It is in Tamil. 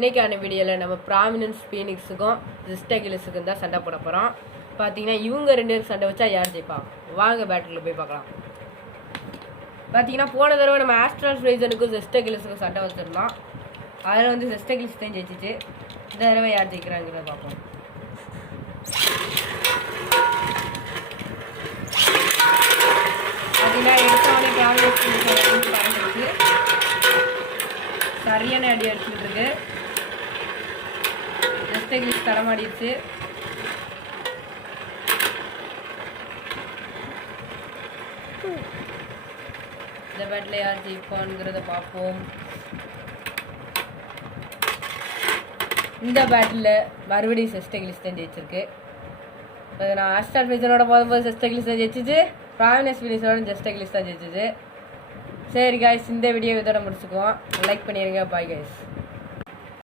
இன்றைக்கான வீடியோவில் நம்ம ப்ராமினன்ஸ் ஃபீனிக்ஸுக்கும் ஜிஸ்டகிலிஸுக்கும் தான் சண்டை போட போகிறோம். பார்த்தீங்கன்னா இவங்க ரெண்டு பேரும் சண்டை வச்சா யார் ஜெயிப்பா? வாங்க பேட்டில் போய் பார்க்கலாம். பார்த்தீங்கன்னா போன தடவை நம்ம ஆஸ்ட்ரால் ஃப்ரேசனுக்கும் ஜிஸ்டகிலிஸுக்கும் சண்டை வச்சுருந்தோம். அதில் வந்து ஜிஸ்டகிலிஸ் தான் ஜெயிச்சிச்சு. இந்த தடவை யார் ஜெயிக்கிறாங்கிறத பார்ப்போம். பார்த்தீங்கன்னா எடுத்தவொடனே ப்ராமினன்ஸ் ஃபீனிக்ஸ் பறந்துச்சு. சரியான அடி அடிச்சுக்கிட்டு இருக்கு. ஜிஸ்டகிலிஸ் தடமாடிடுச்சு. இந்த பேட்டில் யார் ஜெயிப்பான்ங்கிறத பார்ப்போம். இந்த பேட்டில் மறுபடியும் ஜிஸ்டகிலிஸ் தான் ஜெயிச்சிருக்கு. நான் ஆஸ்ட்ரால் ஃப்ரேசனோட போகும்போது ஜிஸ்டகிலிஸ் தான் ஜெயிச்சிச்சு. ப்ராமினன்ஸ் ஃபீனிக்ஸோட ஜிஸ்டகிலிஸ் தான் ஜெயிச்சிச்சு. சரி காய்ஸ், இந்த வீடியோ இதோட முடிச்சுக்குவோம். லைக் பண்ணிடுங்க. Bye guys.